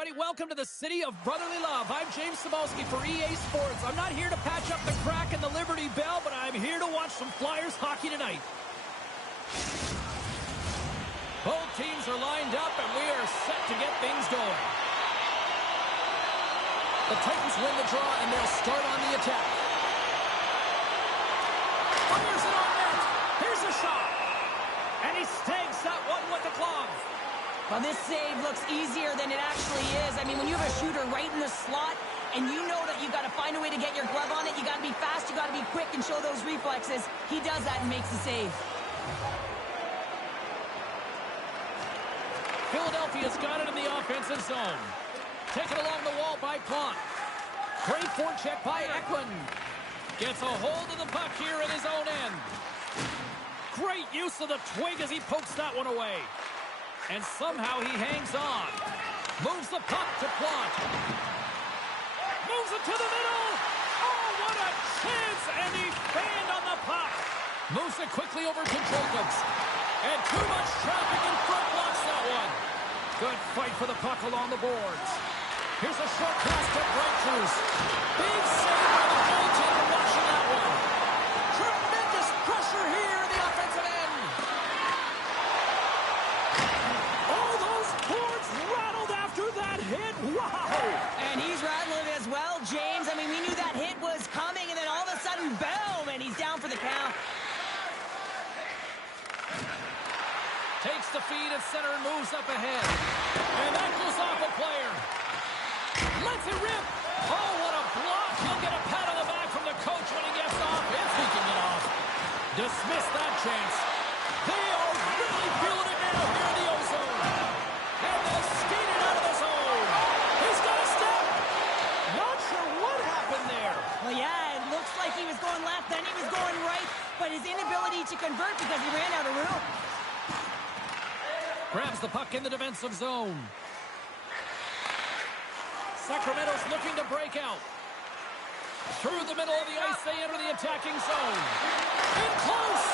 everybody. Welcome to the City of Brotherly Love. I'm James Cebulski for EA Sports. I'm not here to patch up the crack in the Liberty Bell, but I'm here to watch some Flyers hockey tonight. Both teams are lined up, and we are set to get things going. The Titans win the draw, and they'll start on the attack. Fires it on net. Here's a shot. And he snags that one with the glove. Well, this save looks easier than it actually is. I mean, when you have a shooter right in the slot, and you know that you got to find a way to get your glove on it, you got to be fast, you got to be quick, and show those reflexes. He does that and makes the save. Philadelphia's got it in the offensive zone. Taken along the wall by Plante. Great forecheck by Eklund. Gets a hold of the puck here at his own end. Great use of the twig as he pokes that one away. And somehow he hangs on. Moves the puck to Plante. Moves it to the middle. Oh, what a chance! And he fanned on the puck. Moves it quickly over to Jacobs. And too much traffic in front blocks that one. Good fight for the puck along the boards. Here's a short pass to Breakthroughs. Big save by the goaltender watching that one. Tremendous pressure here in the offensive end. Oh, those boards rattled after that hit. Wow. And he's rattling as well, James. I mean, we knew that hit was coming, and then all of a sudden, boom, and he's down for the count. Takes the feed at center and moves up ahead. And that goes off a player. Lets it rip. Oh, what a block. He'll get a pat on the back from the coach when he gets off, if he can get off. Dismiss that chance. They are really feeling it now here in the O-zone. And they skated out of the zone. He's got a step. Not sure what happened there. Well, yeah, it looks like he was going left, then he was going right, but his inability to convert because he ran out of room. Grabs the puck in the defensive zone. Sacramento's looking to break out. Through the middle of the ice, they enter the attacking zone. In close!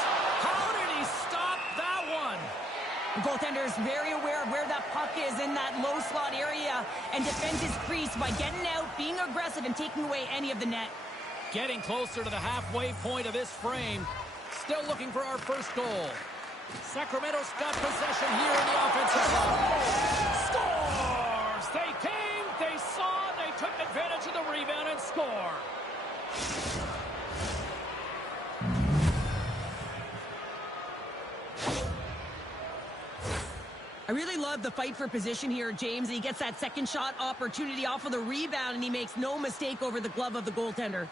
How did he stop that one? The goaltender is very aware of where that puck is in that low slot area and defends his crease by getting out, being aggressive, and taking away any of the net. Getting closer to the halfway point of this frame. Still looking for our first goal. Sacramento's got possession here in the offensive zone. Scores! They came, they saw, they took advantage of the rebound and score. I really love the fight for position here, James. He gets that second shot opportunity off of the rebound, and he makes no mistake over the glove of the goaltender.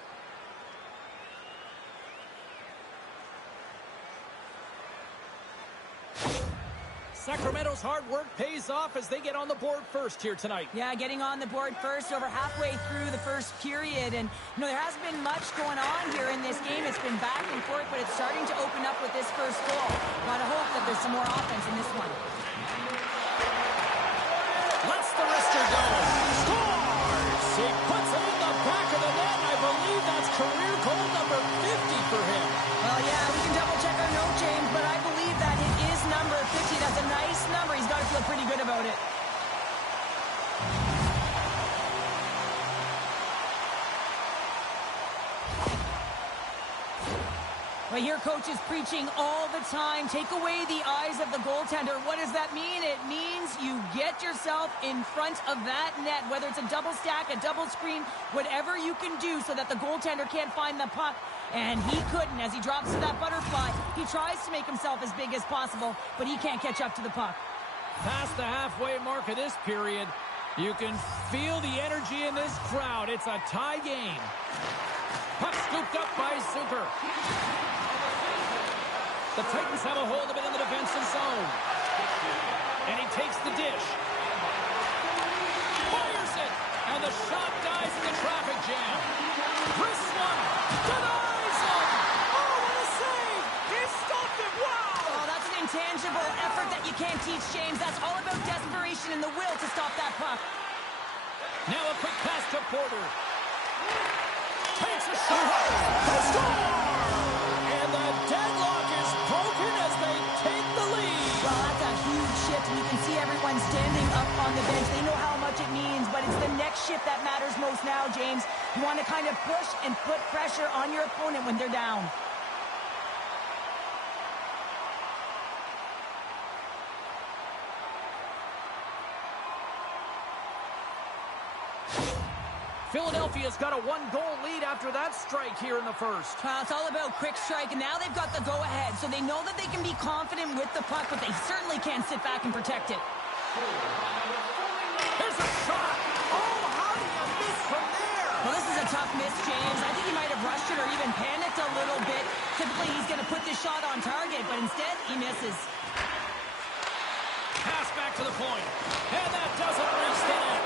Sacramento's hard work pays off as they get on the board first here tonight. Yeah, getting on the board first over halfway through the first period. And, you know, there hasn't been much going on here in this game. It's been back and forth, but it's starting to open up with this first goal. Gotta hope that there's some more offense in this one. Lets the wrister go. Scores! He puts it in the back of the net. I believe that's career goal number 50 for him. Well, yeah, we can double check our note, James, but I believe that it is number 50. That's a nice number. He's got to feel pretty good about it. But here, coach is preaching all the time. Take away the eyes of the goaltender. What does that mean? It means you get yourself in front of that net, whether it's a double stack, a double screen, whatever you can do so that the goaltender can't find the puck. And he couldn't. As he drops to that butterfly, he tries to make himself as big as possible, but he can't catch up to the puck. Past the halfway mark of this period, you can feel the energy in this crowd. It's a tie game. Puck scooped up by Zucker. The Titans have a hold of it in the defensive zone. And he takes the dish. Fires it. And the shot dies in the traffic jam. Wrist one. Denies him. Oh, what a save. He stopped it. Wow. Oh, that's an intangible effort that you can't teach, James. That's all about desperation and the will to stop that puck. Now a quick pass to Porter. Takes a shot. They score. And the deadlock is broken as they take the lead. Well, that's a huge shift, and you can see everyone standing up on the bench. They know how much it means, but it's the next shift that matters most now, James. You want to kind of push and put pressure on your opponent when they're down. Philadelphia's got a one-goal lead after that strike here in the first. Well, it's all about quick strike, and now they've got the go-ahead, so they know that they can be confident with the puck, but they certainly can't sit back and protect it. There's a shot! Oh, how do you miss from there? Well, this is a tough miss, James. I think he might have rushed it or even panicked a little bit. Typically, he's going to put this shot on target, but instead, he misses. Pass back to the point, and that doesn't reach the net.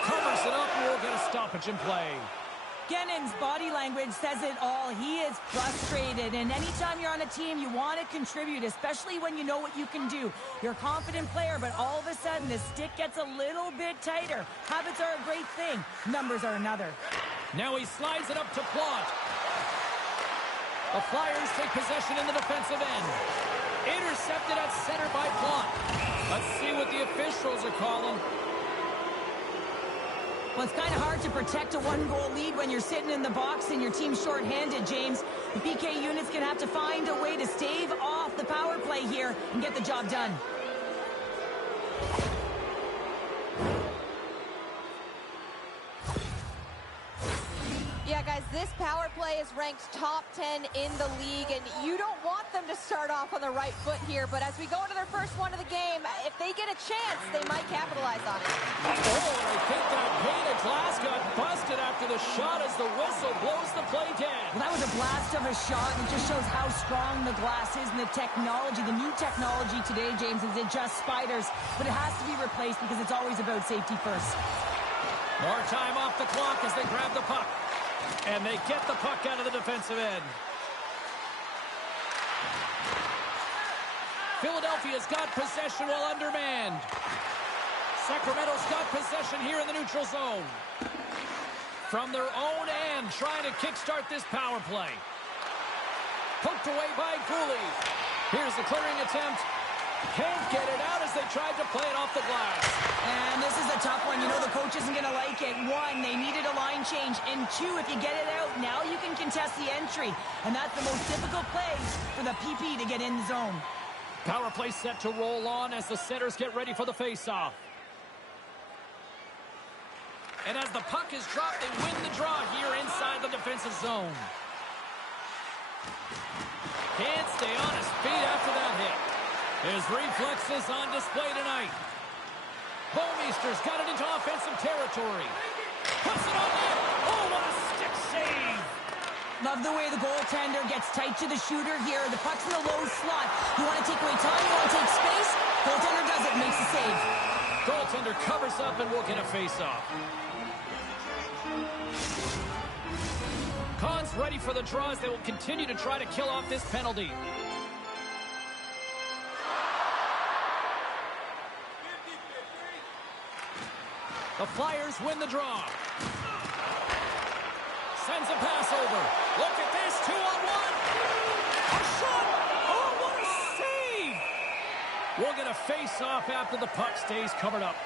Covers it up, and we'll get a stoppage in play. Gennon's body language says it all. He is frustrated, and anytime you're on a team, you want to contribute, especially when you know what you can do. You're a confident player, but all of a sudden, the stick gets a little bit tighter. Habits are a great thing. Numbers are another. Now he slides it up to Plot. The Flyers take possession in the defensive end. Intercepted at center by Plot. Let's see what the officials are calling. Well, it's kind of hard to protect a one-goal lead when you're sitting in the box and your team's shorthanded, James. The PK unit's going to have to find a way to stave off the power play here and get the job done. Yeah, guys, this power play is ranked top 10 in the league, and you don't want them to start off on the right foot here, but as we go into their first one of the game, if they get a chance, they might capitalize on it. Oh, I think that pane of glass got busted after the shot as the whistle blows the play dead. Well, that was a blast of a shot, and it just shows how strong the glass is and the technology. The new technology today, James, is it just spiders, but it has to be replaced because it's always about safety first. More time off the clock as they grab the puck. And they get the puck out of the defensive end. Philadelphia's got possession while undermanned. Sacramento's got possession here in the neutral zone. From their own end, trying to kickstart this power play. Poked away by Gooley. Here's the clearing attempt. Can't get it out as they tried to play it off the glass. And this is a tough one. You know the coach isn't going to like it. One, they needed a line change. And two, if you get it out, now you can contest the entry. And that's the most difficult play for the PP to get in the zone. Power play set to roll on as the setters get ready for the faceoff. And as the puck is dropped, they win the draw here inside the defensive zone. Can't stay on his feet after that hit. His reflexes on display tonight. Bouwmeester's got it into offensive territory. Puts it on net. Oh, what a stick save. Love the way the goaltender gets tight to the shooter here. The puck's in the low slot. You want to take away time, you want to take space. Goaltender does it, makes a save. Goaltender covers up and we'll get a face-off. Con's ready for the draws. They will continue to try to kill off this penalty. The Flyers win the draw. Sends a pass over. Look at this, 2-on-1. A shot. Oh, what a save. We'll get a face-off after the puck stays covered up.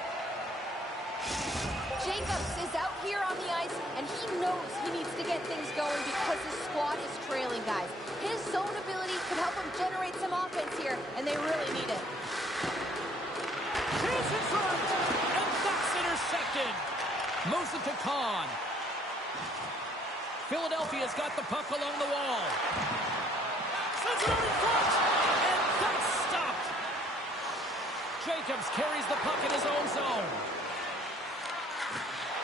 Jacobs is out here on the ice, and he knows he needs to get things going because his squad is trailing, guys. His zone ability could help him generate some offense here, and they really need it. He's in front, and that's intercepted. Moves it to Con. Philadelphia's got the puck along the wall. Sends it over in front, and that's stopped. Jacobs carries the puck in his own zone.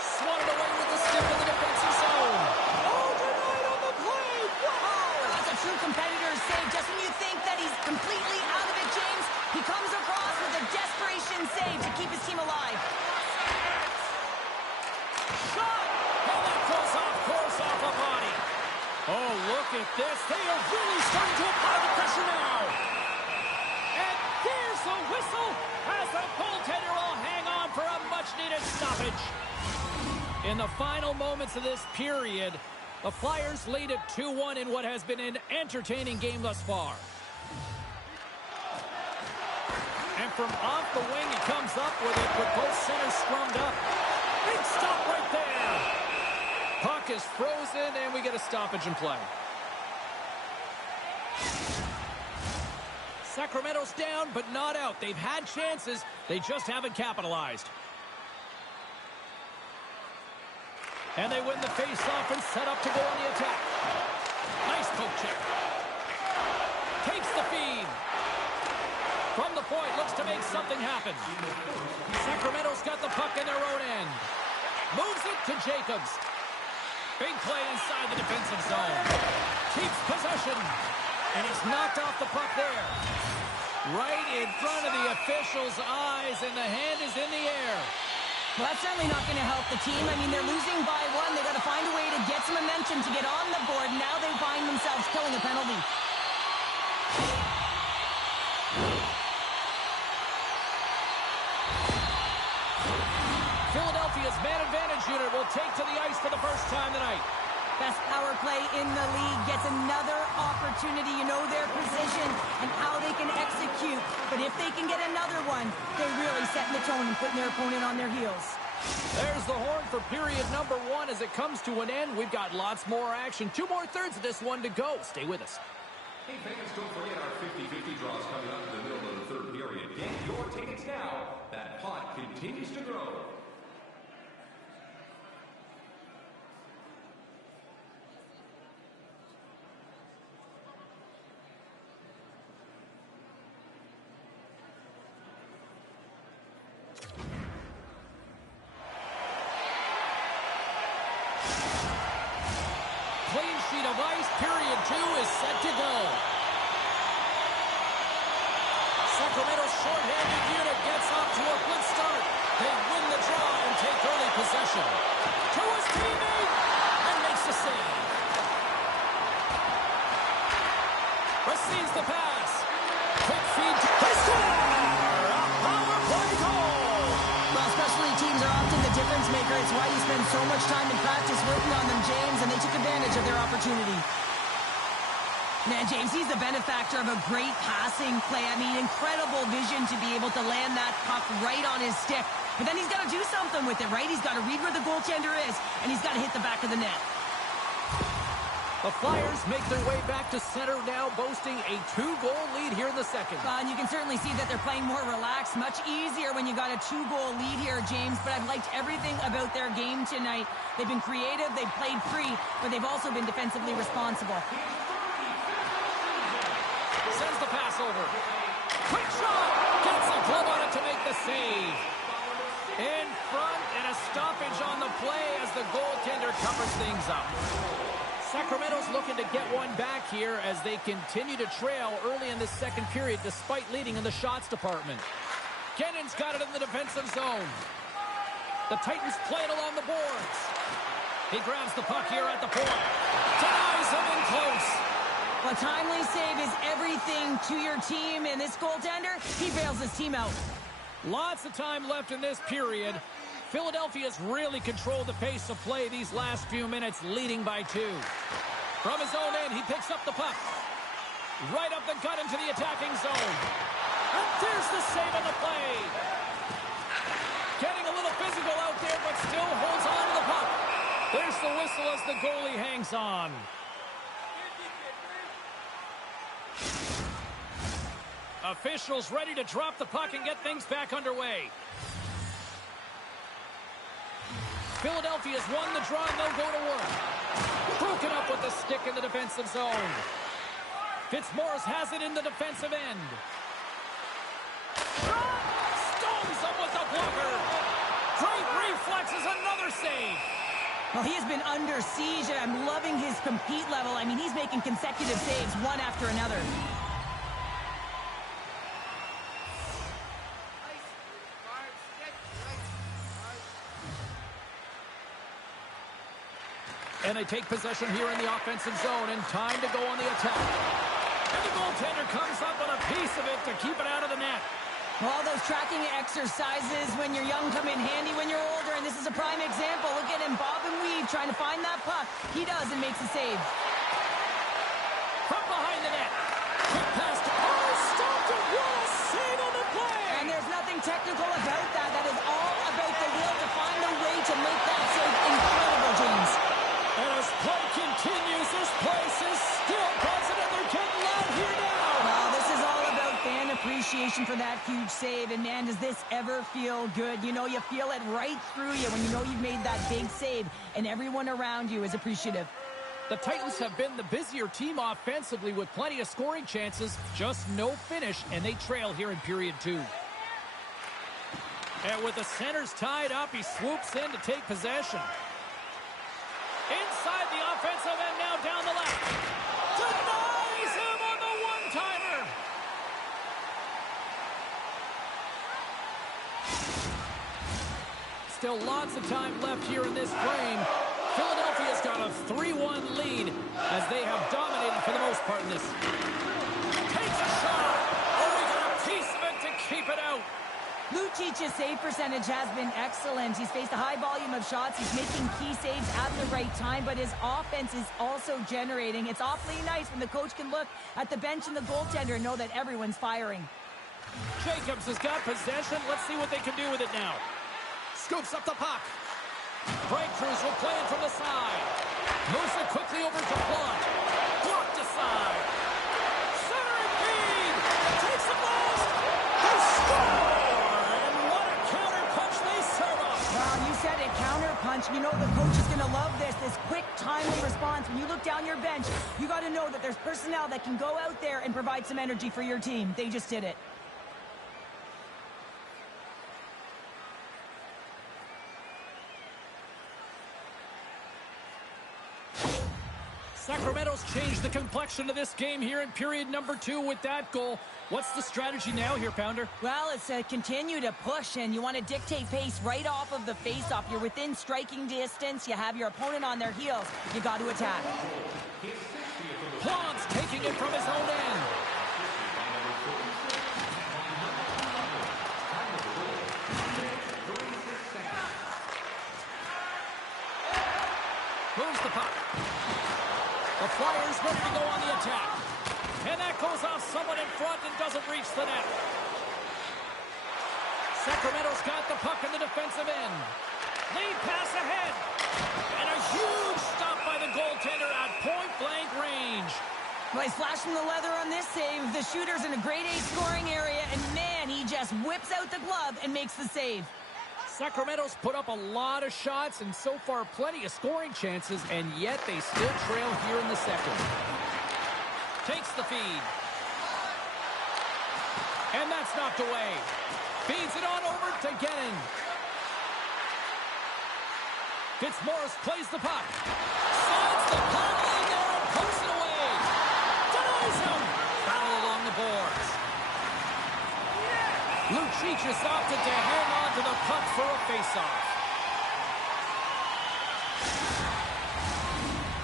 Swatted away with the stick in the defensive zone. Oh, denied on the play. Wow. That's a true competitor's save. Just when you think that he's completely out of it, James, he comes across with a desperation save to keep his team alive. Shot! And that goes off course off a body. Oh, look at this. They are really starting to apply the pressure now. And here's the whistle as the goaltender will hang on for a much-needed stoppage. In the final moments of this period, the Flyers lead at 2-1 in what has been an entertaining game thus far. And from off the wing, he comes up with it with both centers scrummed up. Big stop right there. Puck is frozen, and we get a stoppage in play. Sacramento's down, but not out. They've had chances. They just haven't capitalized. And they win the face-off and set up to go on the attack. Nice poke check. Takes the feed. From the point, looks to make something happen. Sacramento's got the puck in their own end. Moves it to Jacobs. Big play inside the defensive zone. Keeps possession. And he's knocked off the puck there. Right in front of the official's eyes, and the hand is in the air. Well, that's certainly not going to help the team. I mean, they're losing by one. They've got to find a way to get some momentum to get on the board. Now they find themselves killing a penalty. Philadelphia's man advantage unit will take to the ice for the first time tonight. Best power play in the league gets another opportunity. You know their position and how they can execute. But if they can get another one, they really setting the tone and putting their opponent on their heels. There's the horn for period number 1 as it comes to an end. We've got lots more action. 2 more thirds of this one to go. Stay with us. Hey fans, don't forget our 50-50 draws coming up in the middle of the third period. Get your tickets now. That pot continues to grow. Clean sheet of ice. Period 2 is set to go. Sacramento's shorthanded unit gets off to a good start. They win the draw and take early possession. To his teammate and makes the save. Receives the pass. Quick feed. They score! A power play goal! Well, especially teams are often the difference maker. It's why you spend so much time in practice working on them, James, and they took advantage of their opportunity. Man, James, he's the benefactor of a great passing play. I mean, incredible vision to be able to land that puck right on his stick. But then he's got to do something with it, right? He's got to read where the goaltender is, and he's got to hit the back of the net. The Flyers make their way back to center now, boasting a 2-goal lead here in the second. And you can certainly see that they're playing more relaxed. Much easier when you got a 2-goal lead here, James. But I've liked everything about their game tonight. They've been creative, they've played free, but they've also been defensively responsible. Sends the pass over. Quick shot! Gets a glove on it to make the save. In front, and a stoppage on the play as the goaltender covers things up. Sacramento's looking to get one back here as they continue to trail early in the second period despite leading in the shots department. Kennan's got it in the defensive zone. The Titans play it along the boards. He grabs the puck here at the point. Denies him in close. A timely save is everything to your team, and this goaltender, he bails his team out. Lots of time left in this period. Philadelphia's really controlled the pace of play these last few minutes, leading by 2. From his own end, he picks up the puck. Right up the gut into the attacking zone. And there's the save on the play. Getting a little physical out there, but still holds on to the puck. There's the whistle as the goalie hangs on. Officials ready to drop the puck and get things back underway. Philadelphia's won the draw, and they'll go to work. Broken up with the stick in the defensive zone. Fitzmaurice has it in the defensive end. Stones up with the blocker. Great reflexes, another save. Well, he has been under siege, and I'm loving his compete level. I mean, he's making consecutive saves, one after another. And they take possession here in the offensive zone, and time to go on the attack. And the goaltender comes up on a piece of it to keep it out of the net. Well, all those tracking exercises when you're young come in handy when you're older, and this is a prime example. Look at him, bob and weave, trying to find that puck. He does and makes a save. From behind the net. Quick pass to... Oh, stopped it! What a save on the play! And there's nothing technical about that. That is all about the will to find a way to make that save incredible, James. And as play continues, this place is still buzzing, and they're getting loud here now. Well, this is all about fan appreciation for that huge save. And, man, does this ever feel good? You know, you feel it right through you when you know you've made that big save, and everyone around you is appreciative. The Titans have been the busier team offensively with plenty of scoring chances, just no finish, and they trail here in period 2. And with the centers tied up, he swoops in to take possession. Inside the offensive end, now down the left. Denies him on the one-timer. Still lots of time left here in this frame. Philadelphia's got a 3-1 lead as they have dominated for the most part in this. Takes a shot. Oh, we got a piece of it to keep it out. Lucic's save percentage has been excellent. He's faced a high volume of shots. He's making key saves at the right time, but his offense is also generating. It's awfully nice when the coach can look at the bench and the goaltender and know that everyone's firing. Jacobs has got possession. Let's see what they can do with it now. Scoops up the puck. Breakthroughs will play it from the side. Moves it quickly over to Blunt. Blocked aside. Centering feed. Takes the blast. They score! And what a counter punch they serve up. Well, you said it, counter punch. You know the coach is going to love this quick, timely response. When you look down your bench, you got to know that there's personnel that can go out there and provide some energy for your team. They just did it. Sacramento's changed the complexion of this game here in period number 2 with that goal. What's the strategy now here, Pounder? Well, it's continue to push, and you want to dictate pace right off of the faceoff. You're within striking distance. You have your opponent on their heels. You got to attack. Plant's taking it from his own end. Moves the puck. The Flyers ready to go on the attack. And that goes off someone in front and doesn't reach the net. Sacramento's got the puck in the defensive end. Lead pass ahead. And a huge stop by the goaltender at point-blank range. Well, he's flashing the leather on this save. The shooter's in a grade A scoring area, and man, he just whips out the glove and makes the save. Sacramento's put up a lot of shots and so far plenty of scoring chances, and yet they still trail here in the second. Takes the feed. And that's knocked away. Feeds it on over to Gennin. Fitzmaurice plays the puck. Slides the puck in there and pokes it away. Denies him. Foul along the boards. Lucic opted to hang on to the puck for a faceoff.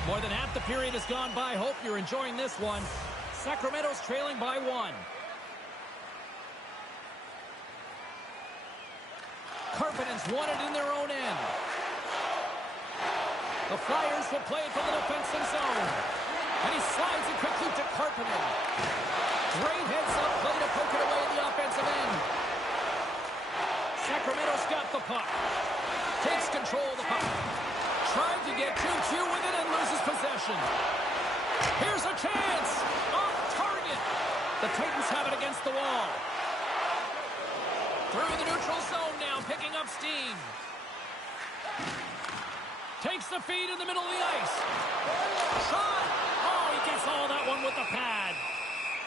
More than half the period has gone by. Hope you're enjoying this one. Sacramento's trailing by 1. Karpinen's won it in their own end. The Flyers will play it from the defensive zone. And he slides it quickly to Karpinen. Great heads-up play to poke it away in the offensive end. Sacramento's got the puck. Takes control of the puck. Tried to get 2-2 with it and loses possession. Here's a chance. Off target. The Titans have it against the wall. Through the neutral zone now, picking up steam. Takes the feed in the middle of the ice. Shot. Oh, he gets all that one with the pad.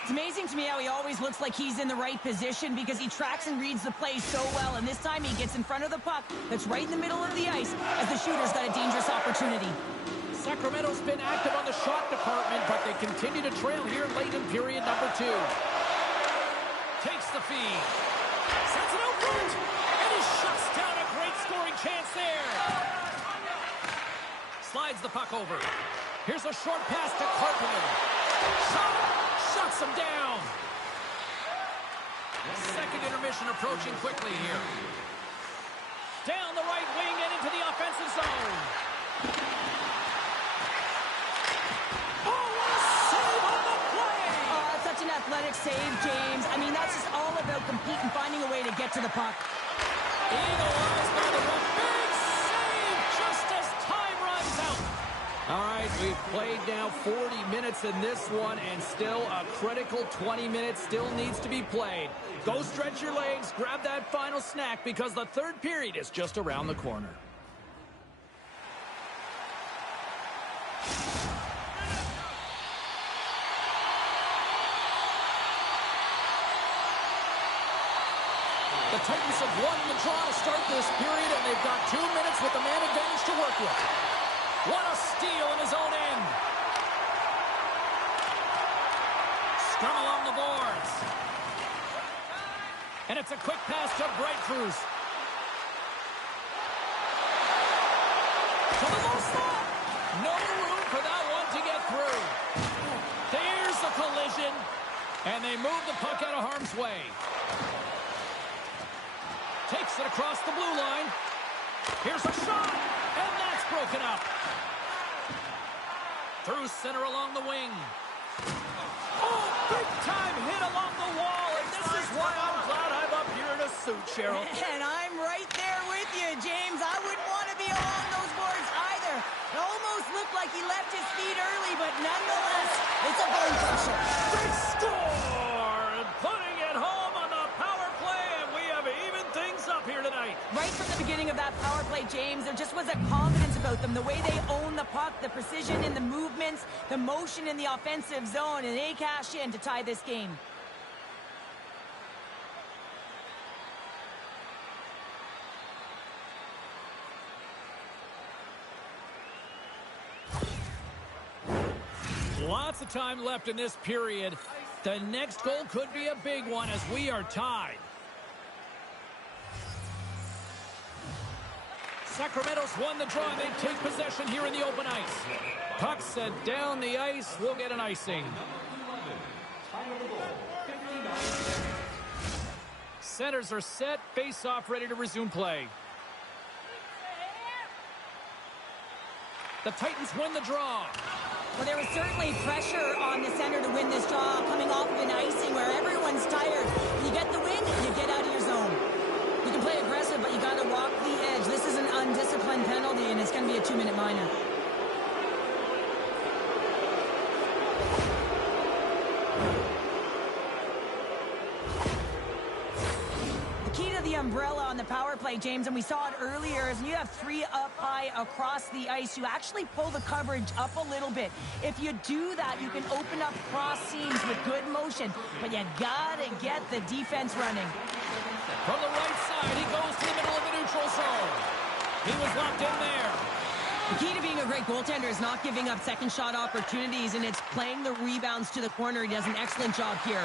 It's amazing to me how he always looks like he's in the right position because he tracks and reads the play so well. And this time he gets in front of the puck that's right in the middle of the ice as the shooter's got a dangerous opportunity. Sacramento's been active on the shot department, but they continue to trail here late in period number 2. Takes the feed. Sends it out front. And he shuts down a great scoring chance there. Slides the puck over. Here's a short pass to Karpinen. Shot. Shuts him down. Second intermission approaching quickly here. Down the right wing and into the offensive zone. Oh, what a save on the play! Oh, that's such an athletic save, James. I mean, that's just all about competing, finding a way to get to the puck. Eagle eyes by the ref. Big save All right, we've played now 40 minutes in this one, and still a critical 20 minutes still needs to be played. Go stretch your legs, grab that final snack, because the third period is just around the corner. The Titans have won the draw to start this period, and they've got 2 minutes with the man advantage to work with. What a steal in his own end. Scrum along the boards. And it's a quick pass to Breakthroughs. To the low slot. No room for that one to get through. There's the collision. And they move the puck out of harm's way. Takes it across the blue line. Here's a shot. And that's broken up. Through center along the wing. Oh, big time hit along the wall. And this is why I'm glad I'm up here in a suit, Cheryl. And I'm right there with you, James. I wouldn't want to be along those boards either. It almost looked like he left his feet early, but nonetheless, it's a bone crusher. They score! And putting it home on the power play, and we have even things up here tonight. Right from the beginning of that power play, James, there just was a confidence about them. The way they own the puck, the precision in the movements, the motion in the offensive zone, and they cash in to tie this game. Lots of time left in this period. The next goal could be a big one as we are tied. Sacramento's won the draw, and they take possession here in the open ice. Puck set down the ice. We'll get an icing. Centers are set. Face-off ready to resume play. The Titans win the draw. Well, there was certainly pressure on the center to win this draw, coming off of an icing where everyone's tired. You get the win, you get out of your zone. You can play aggressive, but you got to walk the edge. This is an undisciplined penalty, and it's going to be a 2-minute minor. The umbrella on the power play, James, and we saw it earlier, is you have 3 up high across the ice. You actually pull the coverage up a little bit. If you do that, you can open up cross seams with good motion, but you gotta get the defense running. From the right side, he goes to the middle of the neutral zone. He was locked in there. The key to being a great goaltender is not giving up second shot opportunities, and it's playing the rebounds to the corner. He does an excellent job here.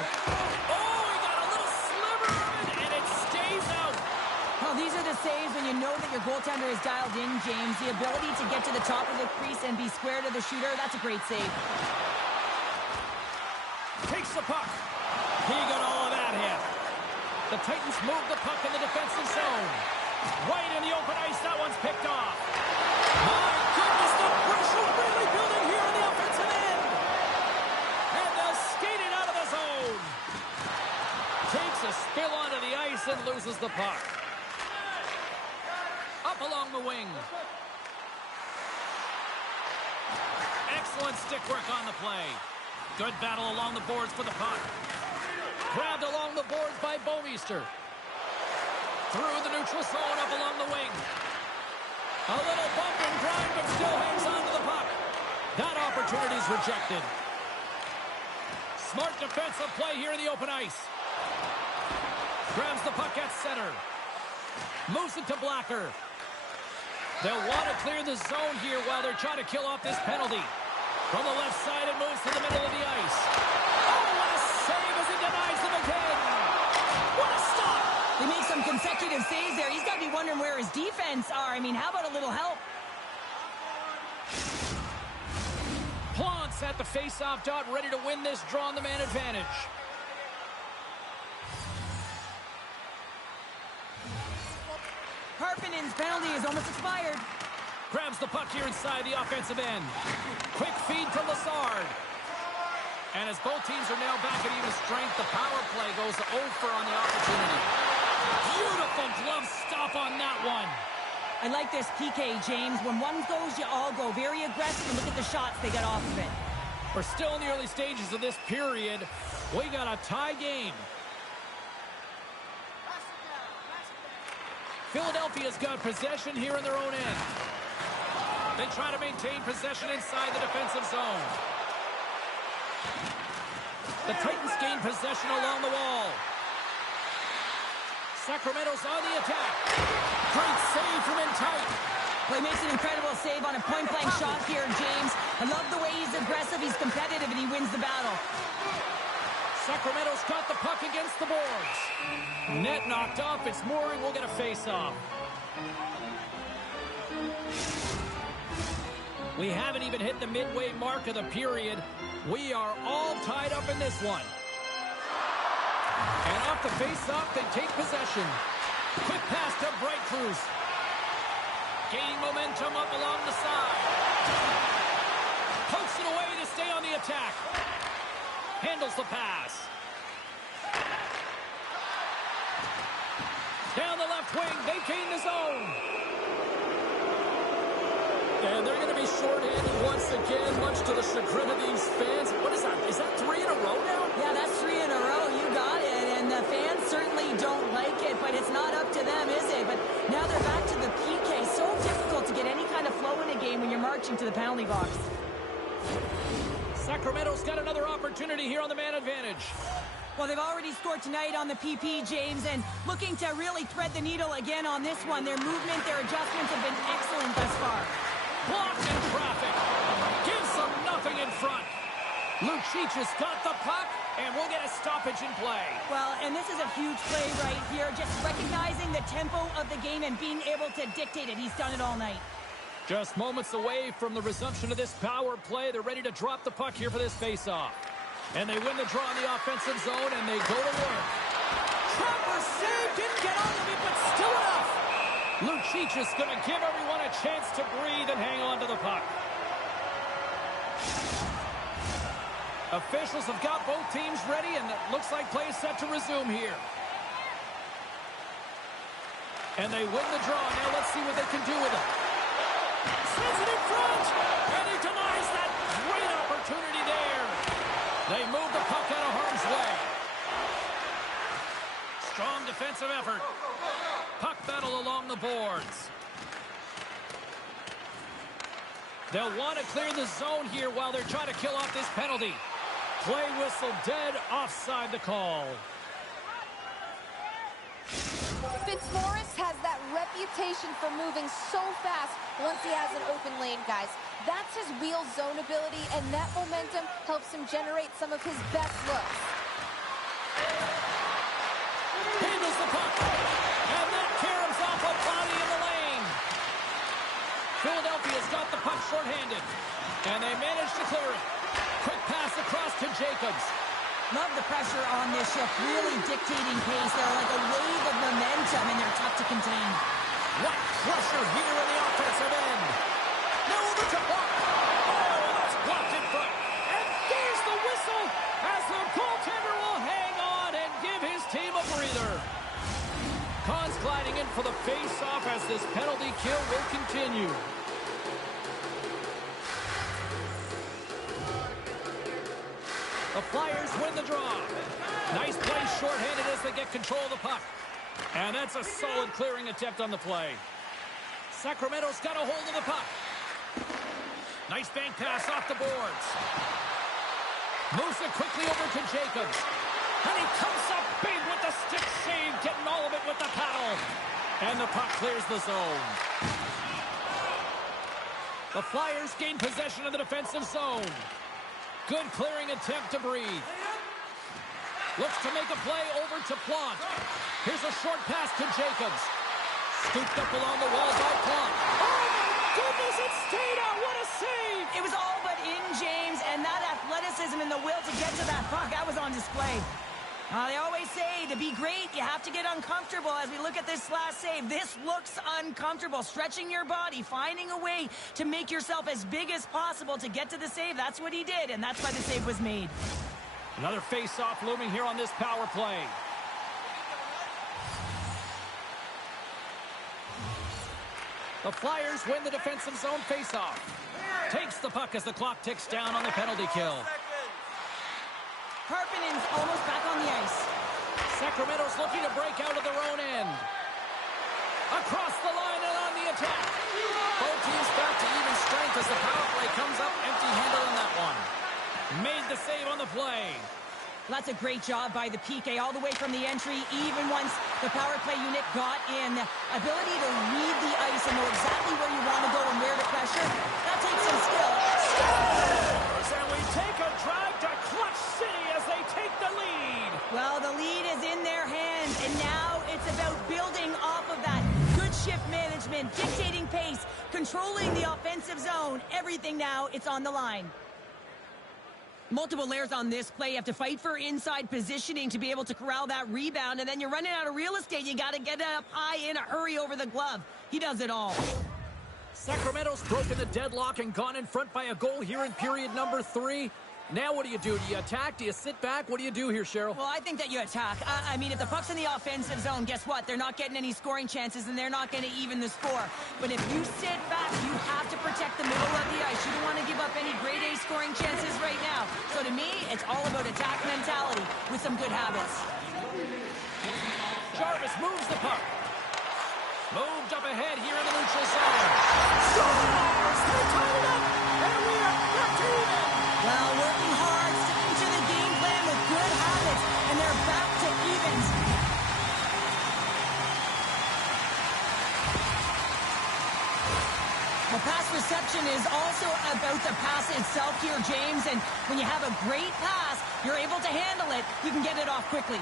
These are the saves when you know that your goaltender is dialed in, James. The ability to get to the top of the crease and be square to the shooter, that's a great save. Takes the puck. He got all of that hit. The Titans move the puck in the defensive zone. Right in the open ice, that one's picked off. My goodness, the pressure really building here on the offensive end. And they'll skate it out of the zone. Takes a spill onto the ice and loses the puck. Up along the wing. Excellent stick work on the play. Good battle along the boards for the puck. Grabbed along the boards by Bomeister. Through the neutral zone, up along the wing. A little bump and grind, but still hangs on to the puck. That opportunity is rejected. Smart defensive play here in the open ice. Grabs the puck at center. Moves it to Blacker. They'll want to clear the zone here while they're trying to kill off this penalty. From the left side, it moves to the middle of the ice. Oh, what a save as he denies them again. What a stop. They make some consecutive saves there. He's got to be wondering where his defense are. I memean, how about a little help? Plants at the face-off dot, ready to win this draw on the man advantage. Harpenen's penalty is almost expired. Grabs the puck here inside the offensive end. Quick feed from Lassard. And as both teams are now back at even strength, the power play goes over on the opportunity. Beautiful glove stop on that one. I like this PK, James. When one goes, you all go. Very aggressive, and look at the shots they got off of it. We're still in the early stages of this period. We got a tie game. Philadelphia's got possession here in their own end. They try to maintain possession inside the defensive zone. The Titans gain possession along the wall. Sacramento's on the attack. Great save from in tight. Well, he makes an incredible save on a point-blank shot here, James. I love the way he's aggressive, he's competitive, and he wins the battle. Sacramento's got the puck against the boards. Net knocked off. It's Mooring. We'll get a face-off. We haven't even hit the midway mark of the period. We are all tied up in this one. And off the face-off, they take possession. Quick pass to Breakthroughs. Gain momentum up along the side. Pokes it away to stay on the attack. Handles the pass. Down the left wing, they gain the zone. And they're going to be short-handed once again, much to the chagrin of these fans. What is that? Is that 3 in a row now? Yeah, that's 3 in a row. You got it. And the fans certainly don't like it, but it's not up to them, is it? But now they're back to the PK. So difficult to get any kind of flow in a game when you're marching to the penalty box. Sacramento's got another opportunity here on the man advantage. Well, they've already scored tonight on the PP, James, and looking to really thread the needle again on this one. Their movement, their adjustments have been excellent thus far. Blocked in traffic. Gives them nothing in front. Lucic has got the puck, and we'll get a stoppage in play. Well, and this is a huge play right here. Just recognizing the tempo of the game and being able to dictate it. He's done it all night. Just moments away from the resumption of this power play. They're ready to drop the puck here for this faceoff. And they win the draw in the offensive zone, and they go to work. Trapper save, didn't get all of it, but still enough. Lucic is going to give everyone a chance to breathe and hang on to the puck. Officials have got both teams ready, and it looks like play is set to resume here. And they win the draw. Now let's see what they can do with it. Sends it in front, and he denies that great opportunity there. They move the puck out of harm's way. Strong defensive effort. Puck battle along the boards. They'll want to clear the zone here while they're trying to kill off this penalty. Play whistle dead, offside the call. Fitzmaurice has that reputation for moving so fast once he has an open lane, guys. That's his real zone ability, and that momentum helps him generate some of his best looks. Handles the puck, and that caroms off a body in the lane. Philadelphia's got the puck shorthanded, and they manage to clear it. Quick pass across to Jacobs. Love the pressure on this shift, really dictating pace. They're like a wave of momentum, and they're tough to contain. What pressure here in the offensive end. Now over to block. Oh, that's blocked in front. And there's the whistle as the goaltender will hang on and give his team a breather. Con's gliding in for the face-off as this penalty kill will continue. The Flyers win the draw. Nice play shorthanded as they get control of the puck. And that's a solid clearing attempt on the play. Sacramento's got a hold of the puck. Nice bank pass off the boards. Moves it quickly over to Jacobs. And he comes up big with the stick save, getting all of it with the paddle. And the puck clears the zone. The Flyers gain possession of the defensive zone. Good clearing attempt to breathe. Looks to make a play over to Plant. Here's a short pass to Jacobs. Scooped up along the wall by Plant. Oh, my goodness, it stayed out. What a save. It was all but in, James, and that athleticism and the will to get to that puck, that was on display. They always say to be great, you have to get uncomfortable. As we look at this last save, this looks uncomfortable. Stretching your body, finding a way to make yourself as big as possible to get to the save. That's what he did, and that's why the save was made. Another face-off looming here on this power play. The Flyers win the defensive zone faceoff. Takes the puck as the clock ticks down on the penalty kill. Harpenen's almost back on the ice. Sacramento's looking to break out of their own end. Across the line and on the attack. Both teams back to even strength as the power play comes up empty-handed on that one. Made the save on the play. That's a great job by the PK all the way from the entry, even once the power play unit got in. Ability to read the ice and know exactly where you want to go and where to pressure. That takes some skill. Scores! And we take a drive to Clutch City as they take the lead. Well, the lead is in their hands, and now it's about building off of that. Good shift management, dictating pace, controlling the offensive zone. Everything now, it's on the line. Multiple layers on this play. You have to fight for inside positioning to be able to corral that rebound, and then you're running out of real estate. You got to get up high in a hurry over the glove. He does it all. Sacramento's broken the deadlock and gone in front by a goal here in period number 3. Now what do? Do you attack? Do you sit back? What do you do here, Cheryl? Well, I think that you attack. I mean, if the puck's in the offensive zone, guess what? They're not getting any scoring chances, and they're not going to even the score. But if you sit back, you have to protect the middle of the ice. You don't want to give up any grade A scoring chances right now. So to me, it's all about attack mentality with some good habits. Jarvis moves the puck. Moved up ahead here in the neutral zone. Scores! They tie it up, and we are back to even. Well, working hard, sticking to the game plan with good habits, and they're back to evens. The pass reception is also about the pass itself here, James, and when you have a great pass, you're able to handle it, you can get it off quickly.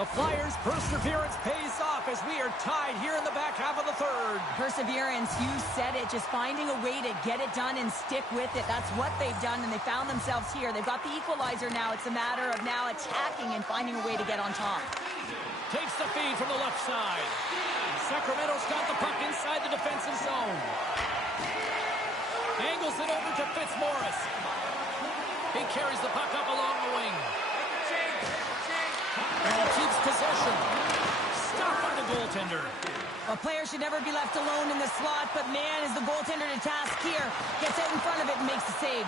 The Flyers' perseverance pays off as we are tied here in the back half of the third. Perseverance, you said it, just finding a way to get it done and stick with it. That's what they've done, and they found themselves here. They've got the equalizer now. It's a matter of now attacking and finding a way to get on top. Takes the feed from the left side. Sacramento's got the puck inside the defensive zone. Angles it over to Fitzmaurice. He carries the puck up along the wing. And keeps possession. Stopped by the goaltender. A player should never be left alone in the slot, but man, is the goaltender to task here. Gets out in front of it and makes the save.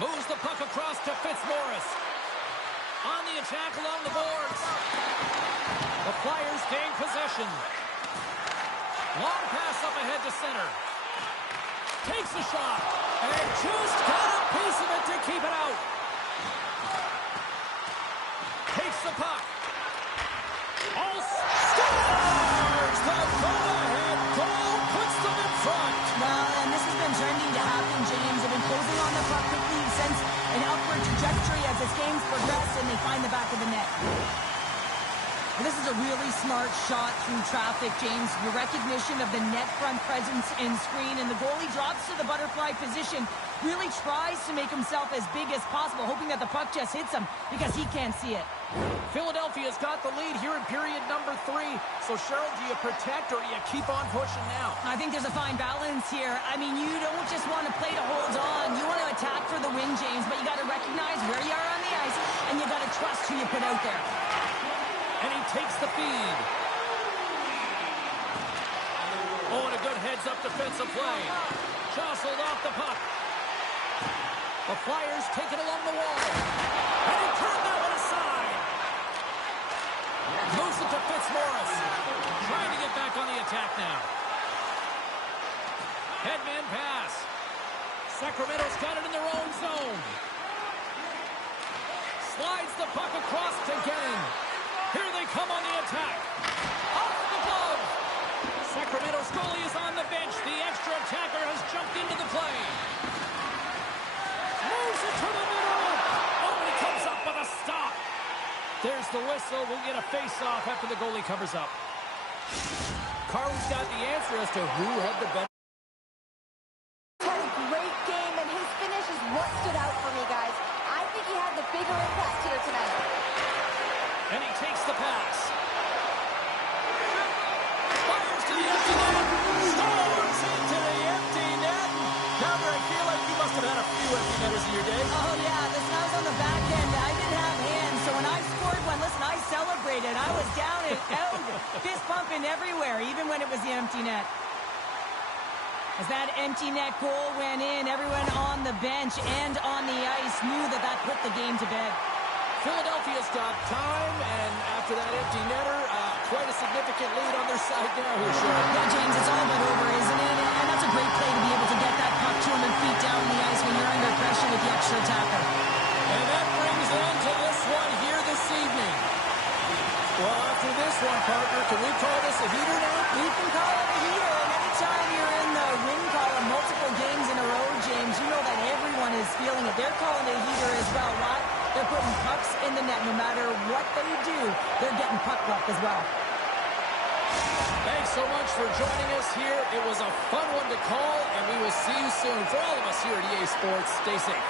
Moves the puck across to Fitzmaurice. On the attack along the boards. The Flyers gain possession. Long pass up ahead to center. Takes a shot. And just got a piece of it to keep it out. Takes the puck. All scores! The go-ahead goal puts them in front. Well, and this has been trending to happen, James. They've been closing on the puck quickly since an upward trajectory as this game's progressed, and they find the back of the net. Well, this is a really smart shot through traffic, James. The recognition of the net front presence and screen, and the goalie drops to the butterfly position, really tries to make himself as big as possible, hoping that the puck just hits him because he can't see it. Philadelphia's got the lead here in period number 3. So, Cheryl, do you protect or do you keep on pushing now? I think there's a fine balance here. I mean, you don't just want to play to hold on. You want to attack for the win, James, but you got to recognize where you are on the ice, and you got to trust who you put out there. And he takes the feed. Oh, and a good heads-up defensive play. Jostled off the puck. The Flyers take it along the wall. And he turned that one aside. Moves it to Fitzmaurice. Trying to get back on the attack now. Headman pass. Sacramento's got it in their own zone. Slides the puck across to Gang. Here they come on the attack. Off the glove. Sacramento's goalie is on the bench. The extra attacker has jumped into the play. Moves it to the middle. Oh, and he comes up with a stop. There's the whistle. We'll get a face-off after the goalie covers up. Carl's got the answer as to who had the better. Had a great game, and his finish is what stood out for me, guys. I think he had the bigger impact here tonight. And he takes the pass. Fires to the empty net. Scores into the empty net. Pounder, I feel like you must have had a few empty netters in your day. Oh, yeah, this was on the back end. I didn't have hands, so when I scored one, listen, I celebrated. I was down and out, fist pumping everywhere, even when it was the empty net. As that empty net goal went in, everyone on the bench and on the ice knew that that put the game to bed. Philadelphia stopped time, and after that empty netter, quite a significant lead on their side now here, Sean. Yeah, James, it's all but over, isn't it? And that's a great play to be able to get that puck 200 feet down the ice when you're under pressure with the extra attacker. And that brings an end to this one here this evening. Well, after this one, partner, can we call this a heater now? We can call it a heater, and anytime you're in the win column multiple games in a row, James, you know that everyone is feeling it. They're calling it a heater as well. Why? They're putting pucks in the net. No matter what they do, they're getting puck luck as well. Thanks so much for joining us here. It was a fun one to call, and we will see you soon. For all of us here at EA Sports, stay safe.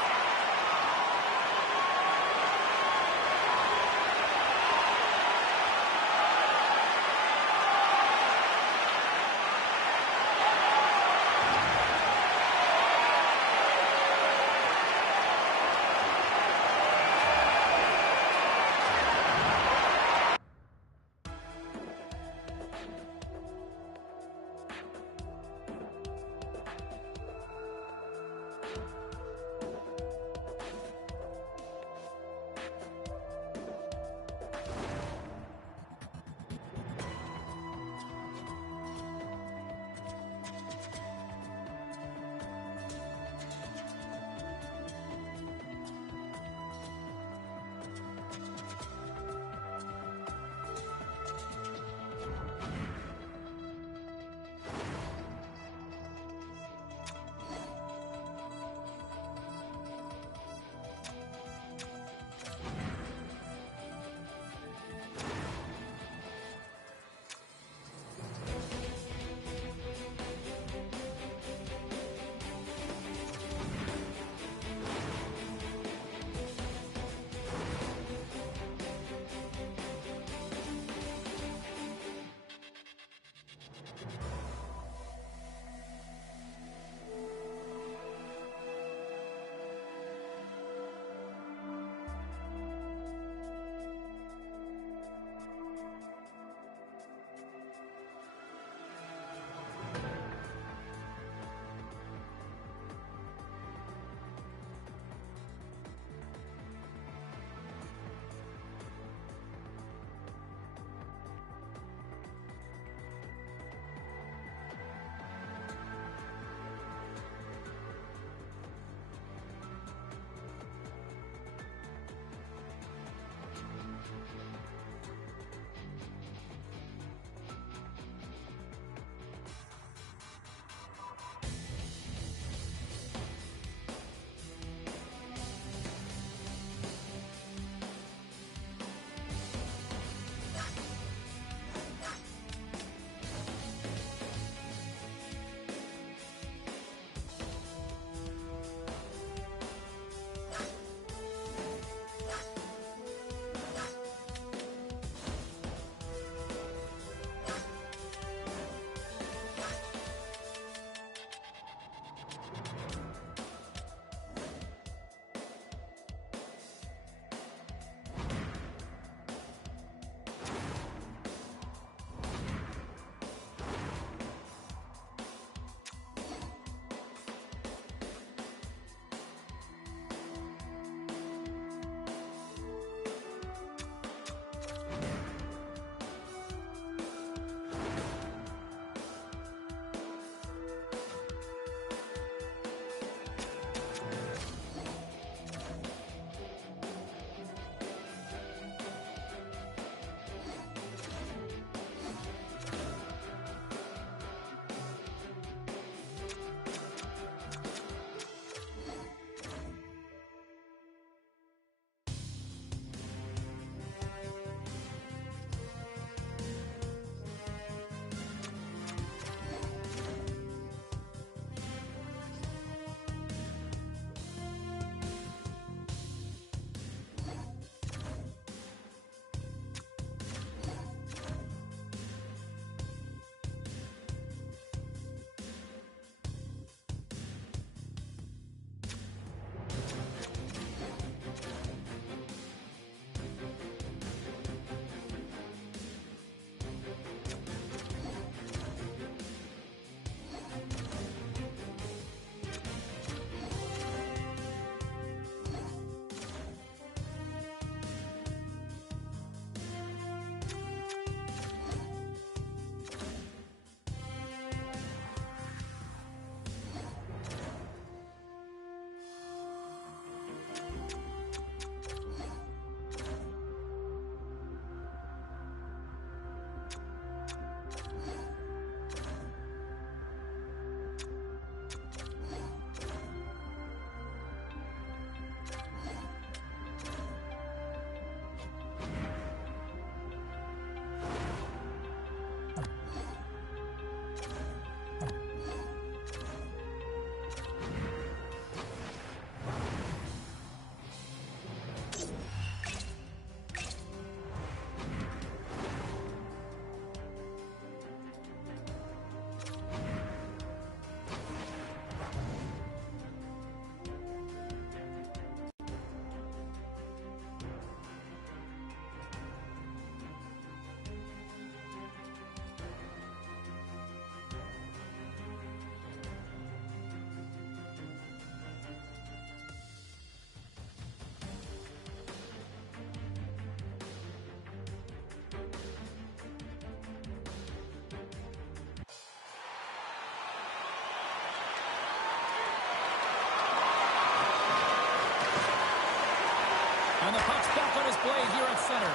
And the puck's back on his blade here at center.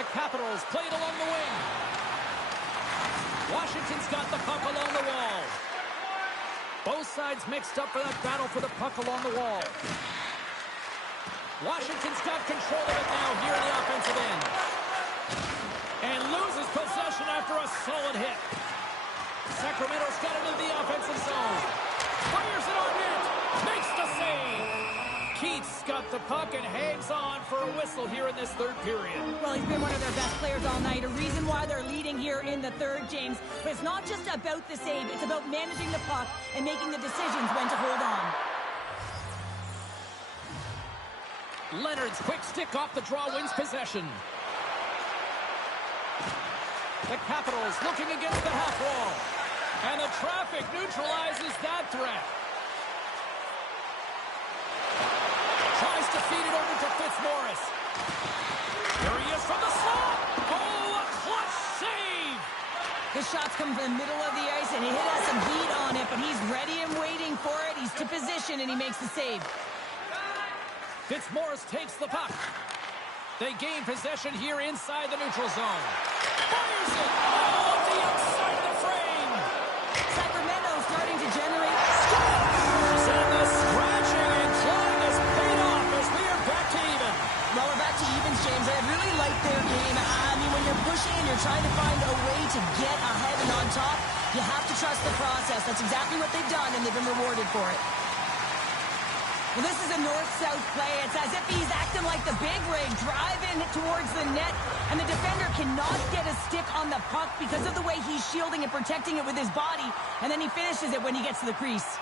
The Capitals play it along the wing. Washington's got the puck along the wall. Both sides mixed up for that battle for the puck along the wall. Washington's got control of it now here in the offensive end. And loses possession after a solid hit. Sacramento's got it into the offensive zone. Fires it on net. Makes the save. Keith's got the puck and hangs on for a whistle here in this third period. Well, he's been one of their best players all night. A reason why they're leading here in the third, James. But it's not just about the save. It's about managing the puck and making the decisions when to hold on. Leonard's quick stick off the draw wins possession. The Capitals looking against the half wall. And the traffic neutralizes that threat. Tries to feed it over to Fitzmaurice. Here he is from the slot. Oh, a clutch save. The shots come from the middle of the ice, and he has some heat on it, but he's ready and waiting for it. He's to position, and he makes the save. Fitzmaurice takes the puck. They gain possession here inside the neutral zone. Fires it. Oh, at the outside of the frame. Sacramento starting to generate scores. And the scratching and clawing has paid off as we are back to even. Well, we're back to evens, James. I really like their game. I mean, when you're pushing and you're trying to find a way to get ahead and on top, you have to trust the process. That's exactly what they've done, and they've been rewarded for it. Well, this is a north-south play. It's as if he's acting like the big rig, driving towards the net, and the defender cannot get a stick on the puck because of the way he's shielding and protecting it with his body, and then he finishes it when he gets to the crease.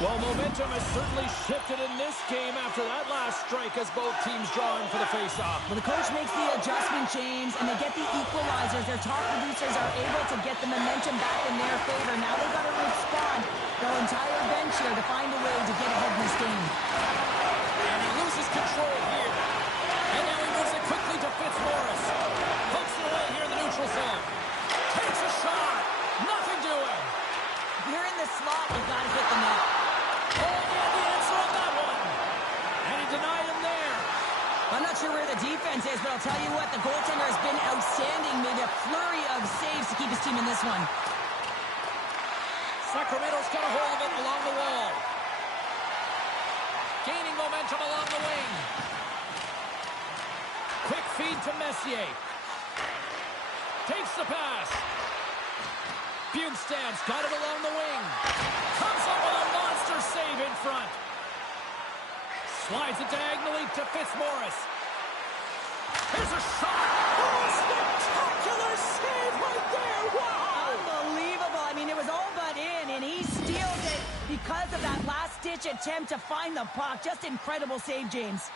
Well, momentum has certainly shifted in this game after that last strike as both teams drawing for the face-off. Well, the coach makes the adjustment, James, and they get the equalizers. Their top producers are able to get the momentum back in their favor. Now they've got to respond, the entire bench here, to find a way to get ahead in this game. And he loses control here. And now he moves it quickly to Fitzmaurice. Hooks it away here in the neutral zone. Takes a shot. Nothing doing. If you're in the slot, you've got to hit the net. Oh, he had the answer on that one. And he denied him there. I'm not sure where the defense is, but I'll tell you what, the goaltender has been outstanding. Made a flurry of saves to keep his team in this one. Sacramento's got a hold of it along the wall. Gaining momentum along the wing. Quick feed to Messier. Takes the pass. Bjugstad's got it along the wing. Comes up with a monster save in front. Slides it diagonally to Fitzmaurice. Here's a shot. Oh, spectacular save right there. Wow. Unbelievable. I mean, it was all but in, and he steals it because of that last-ditch attempt to find the puck. Just incredible save, James.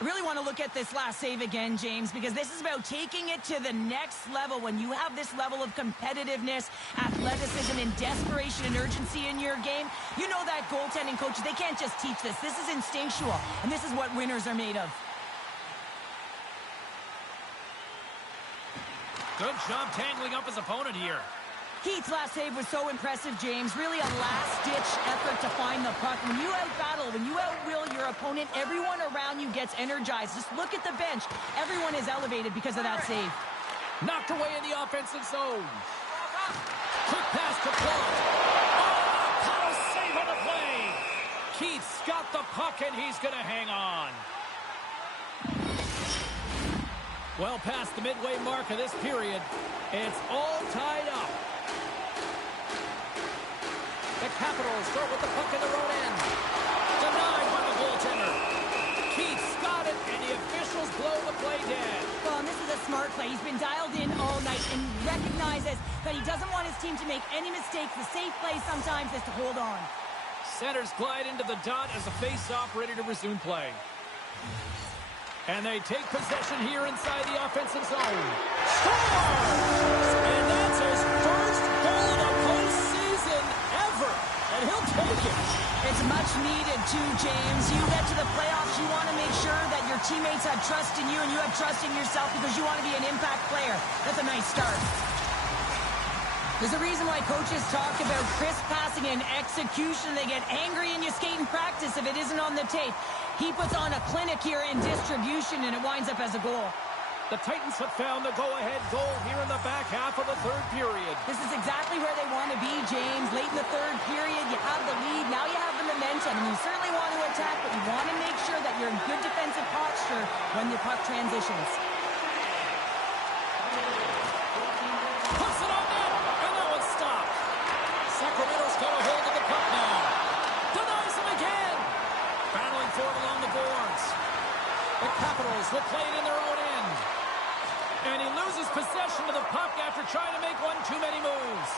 I really want to look at this last save again, James, because this is about taking it to the next level. When you have this level of competitiveness, athleticism, and desperation and urgency in your game, you know that goaltending coaches, they can't just teach this. This is instinctual, and this is what winners are made of. Good job tangling up his opponent here. Keith's last save was so impressive, James. Really a last-ditch effort to find the puck. When you out-battle, when you out-will your opponent, everyone around you gets energized. Just look at the bench. Everyone is elevated because of that save. Knocked away in the offensive zone. Quick pass to Plot. Oh, power save on the play. Keith's got the puck, and he's going to hang on. Well past the midway mark of this period, it's all tied up. The Capitals start with the puck in their own end. Denied by the goaltender. Keith's got it, and the officials blow the play dead. Well, and this is a smart play. He's been dialed in all night and recognizes that he doesn't want his team to make any mistakes. The safe play sometimes is to hold on. Centers glide into the dot as the face-off ready to resume play. And they take possession here inside the offensive zone. Scores! And that's his first goal of the postseason ever. And he'll take it. It's much needed too, James. You get to the playoffs, you want to make sure that your teammates have trust in you and you have trust in yourself because you want to be an impact player. That's a nice start. There's a reason why coaches talk about crisp passing and execution. They get angry and you skate in practice if it isn't on the tape. He puts on a clinic here in distribution, and it winds up as a goal. The Titans have found the go-ahead goal here in the back half of the third period. This is exactly where they want to be, James. Late in the third period, you have the lead. Now you have the momentum, and you certainly want to attack, but you want to make sure that you're in good defensive posture when the puck transitions. Puts it on net, and that one's stopped. Sacramento's got a hold of the puck now. Denies him again. Battling for it along the boards. The Capitals will play it in their own end. And he loses possession of the puck after trying to make one too many moves.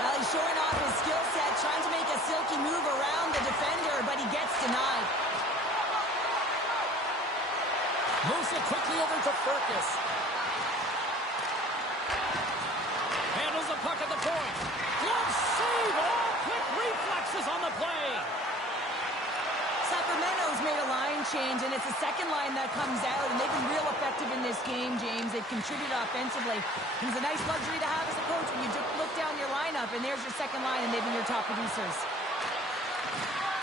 Well, he's showing off his skill set, trying to make a silky move around the defender, but he gets denied. Moves it quickly over to Furcus. Handles the puck at the point. Glove save! All quick reflexes on the play. Sacramento's made a line change, and it's the second line that comes out, and they've been real effective in this game, James. They've contributed offensively. It was a nice luxury to have as a coach when you just look down your lineup, and there's your second line, and they've been your top producers.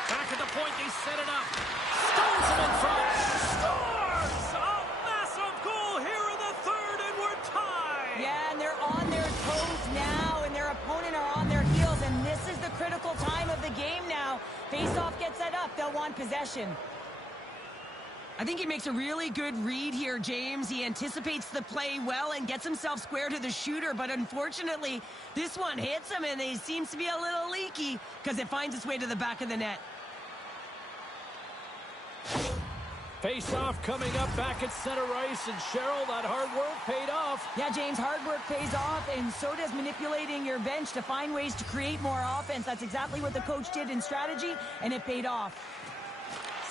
Back at the point, they set it up. Stones him in front. Scores! A massive goal here in the third, and we're tied. Yeah, and they're on their toes now, and their opponent are on their heels, and this is the critical time of the game now. Face-off gets set up. They'll want possession. I think he makes a really good read here, James. He anticipates the play well and gets himself square to the shooter, but unfortunately, this one hits him, and he seems to be a little leaky because it finds its way to the back of the net. Face-off coming up back at center ice, and Cheryl, that hard work paid off. Yeah, James, hard work pays off, and so does manipulating your bench to find ways to create more offense. That's exactly what the coach did in strategy, and it paid off.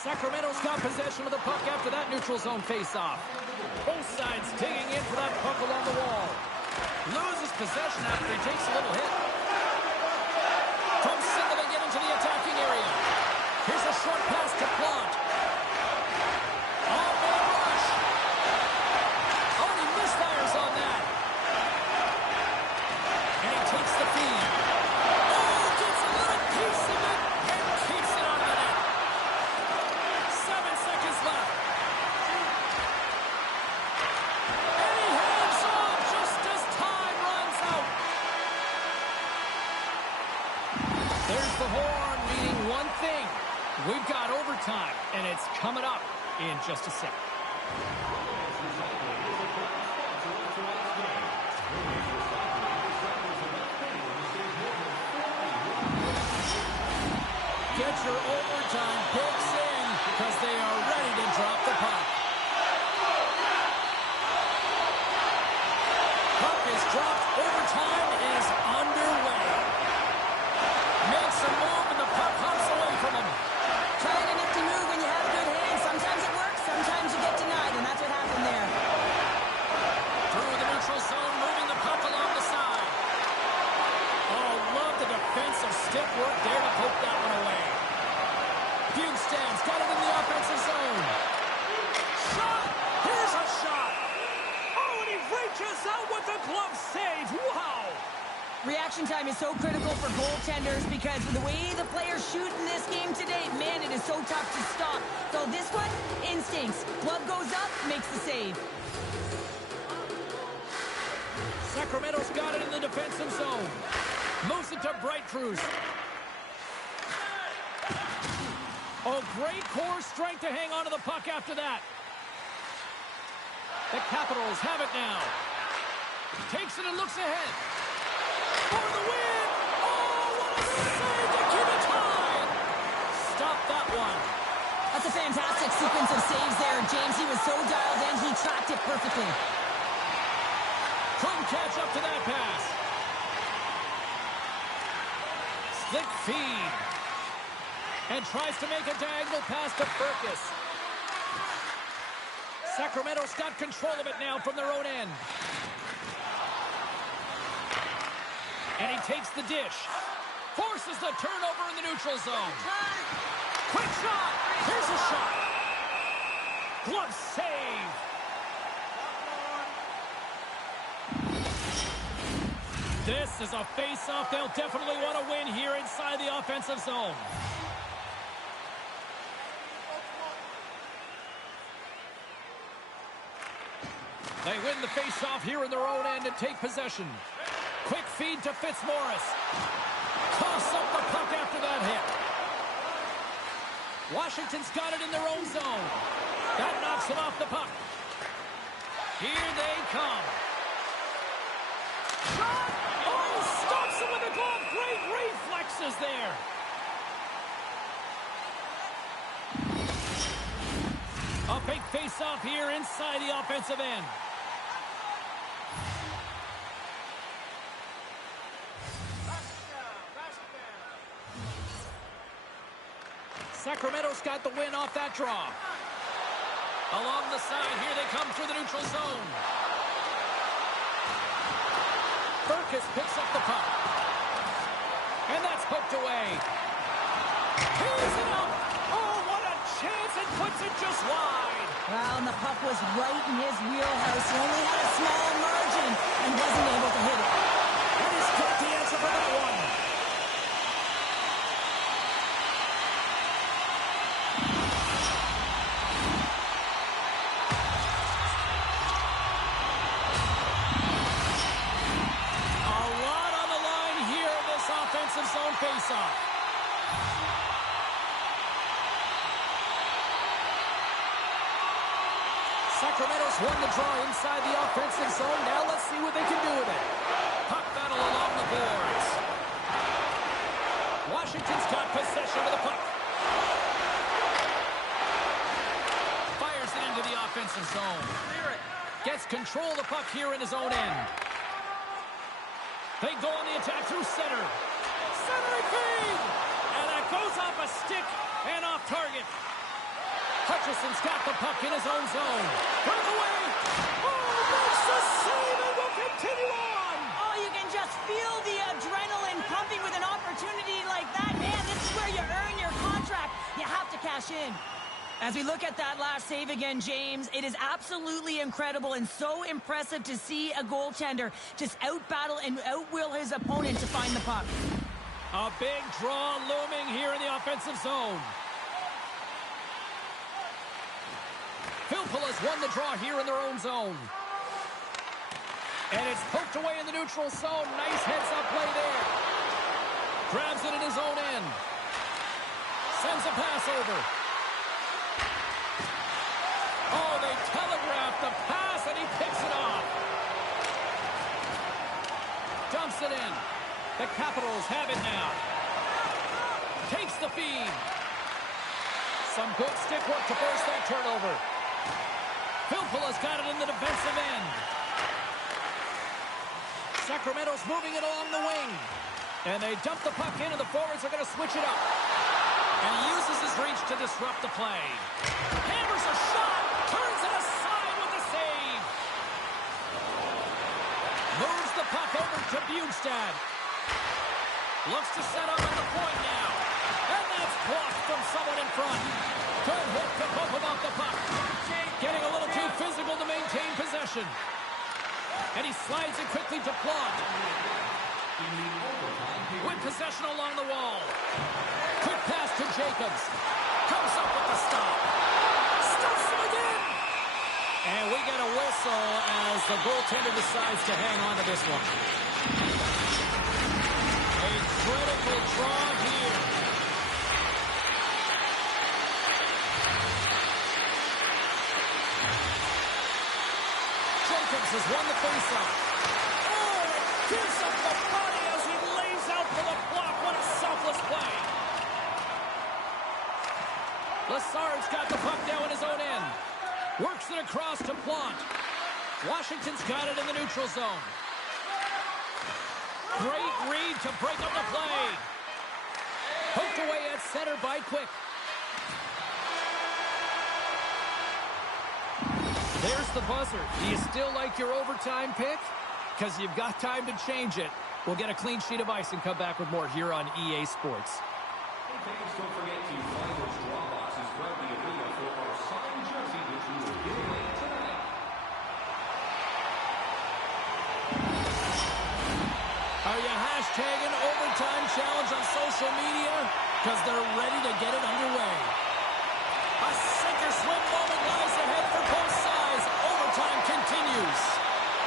Sacramento's got possession of the puck after that neutral zone face-off. Both sides digging in for that puck along the wall. Loses possession after he takes a little hit. From single, they get into the attacking area. Here's a short pass to Plante. All-man rush. Oh, and he misfires on that. And he takes the feed. Oh, gets a little piece of it and keeps it out of the net. 7 seconds left. And he hands off just as time runs out. There's the horn, meaning one thing. We've got overtime, and it's coming up in just a sec. Get your overtime picks in, because they are ready to drop the puck. Puck is dropped. Overtime is underway. Makes a move, and the puck hops away from him. Trying a nifty move when you have good hands. Sometimes it works, sometimes you get denied, and that's what happened there. Through the neutral zone, moving the puck along the side. Oh, love the defensive stick work there to poke that one away. Bugstad's got it in the offensive zone. Shot! Here's a shot! Oh, and he reaches out with the glove save. Wow! Reaction time is so critical for goaltenders because the way the players shoot in this game today, man, it is so tough to stop. So this one, instincts. Glove goes up, makes the save. Sacramento's got it in the defensive zone. Moves it to Bright Cruz. Oh, great core strength to hang on to the puck after that. The Capitals have it now. Takes it and looks ahead. For the win! Oh, what a save to keep it tied! Stop that one. That's a fantastic sequence of saves there, James. He was so dialed in, he tracked it perfectly. Couldn't catch up to that pass. Slick feed. And tries to make a diagonal pass to Furcus. Sacramento's got control of it now from their own end. And he takes the dish. Forces the turnover in the neutral zone. Quick shot. Here's a shot. Glove save. This is a face-off they'll definitely want to win here inside the offensive zone. They win the face-off here in their own end and take possession. Quick feed to Fitzmaurice. Toss up the puck after that hit. Washington's got it in their own zone. That knocks them off the puck. Here they come. Shot! Oh, stops him with a glove. Great reflexes there. A big face-off here inside the offensive end. Sacramento's got the win off that draw. Along the side, here they come through the neutral zone. Burkus picks up the puck. And that's poked away. Tees it up. Oh, what a chance. It puts it just wide. Well, and the puck was right in his wheelhouse. He only had a small margin and wasn't able to hit it. And he's got the answer for that one. Offensive zone faceoff. Sacramento's won the draw inside the offensive zone. Now let's see what they can do with it. Puck battle along the boards. Washington's got possession of the puck. Fires it into the offensive zone. Gets control of the puck here in his own end. They go on the attack through center. Centering feed! And that goes off a stick and off target. Hutchison's got the puck in his own zone. Breakaway! Oh, makes the save and will continue on! Oh, you can just feel the adrenaline pumping with an opportunity like that. Man, this is where you earn your contract. You have to cash in. As we look at that last save again, James, it is absolutely incredible and so impressive to see a goaltender just out-battle and out-will his opponent to find the puck. A big draw looming here in the offensive zone. Filppula's won the draw here in their own zone. And it's poked away in the neutral zone. Nice heads-up play there. Grabs it in his own end. Sends a pass over. Oh, they telegraphed the pass, and he picks it off. Dumps it in. The Capitals have it now. Takes the feed. Some good stick work to force that turnover. Filppula's got it in the defensive end. Sacramento's moving it along the wing. And they dump the puck in, and the forwards are going to switch it up. And he uses his reach to disrupt the play. Hammers a shot. Turns it aside with the save. Moves the puck over to Bjugstad. Looks to set up at the point now. And that's blocked from someone in front. Good hit to bump him off the puck. Getting a little too physical to maintain possession. And he slides it quickly to Plot. With possession along the wall. Quick pass to Jacobs. Comes up with the stop. Stuffs him again. And we get a whistle as the goaltender decides to hang on to this one. A critical draw here. Jacobs has won the faceoff. Oh, gives up the body as he lays out for the block. What a selfless play. Lassard's got the puck now in his own end. Works it across to Plot. Washington's got it in the neutral zone. Great read to break up the play. Poked away at center by Quick. There's the buzzer. Do you still like your overtime pick? Because you've got time to change it. We'll get a clean sheet of ice and come back with more here on EA Sports. Hey, fans, don't forget to find those draw boxes throughout the arena for our signed jersey, which we will give away tonight. Are you hashtagging overtime challenge on social media? Because they're ready to get it underway. A sink-or-swim moment lies ahead for both sides. Overtime continues.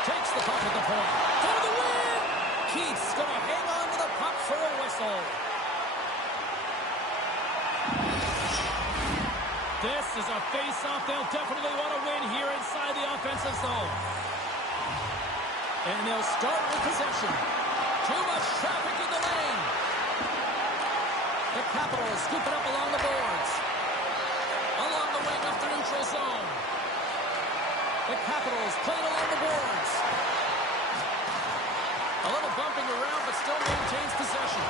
Takes the puck at the point. For the win! Keith's going to hang on to the puck for a whistle. This is a face-off they'll definitely want to win here inside the offensive zone. And they'll start with possession. Too much traffic in the lane. The Capitals scoop it up along the boards. Along the wing up the neutral zone. The Capitals play it along the boards. A little bumping around, but still maintains possession.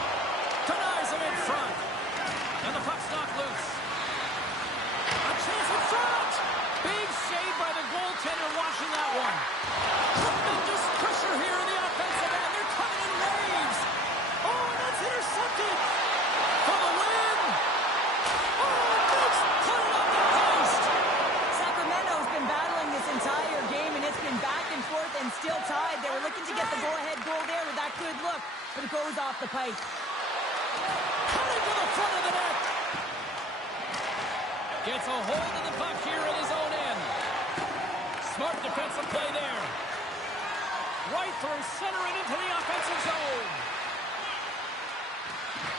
Denies him in front. And the puck's knocked loose. A chance in front! Big save by the goaltender watching that one. Tremendous pressure here in the offensive end. They're coming in waves. Oh, and that's intercepted. For the win. Oh, Mitch put it on the post. Sacramento's been battling this entire game, and it's been back and forth and still tied. They were looking to get the go-ahead goal there with that good look, but it goes off the pipe. Coming to the front of the net. Gets a hold of the puck here in his own end. Smart defensive play there. Right through center and into the offensive zone.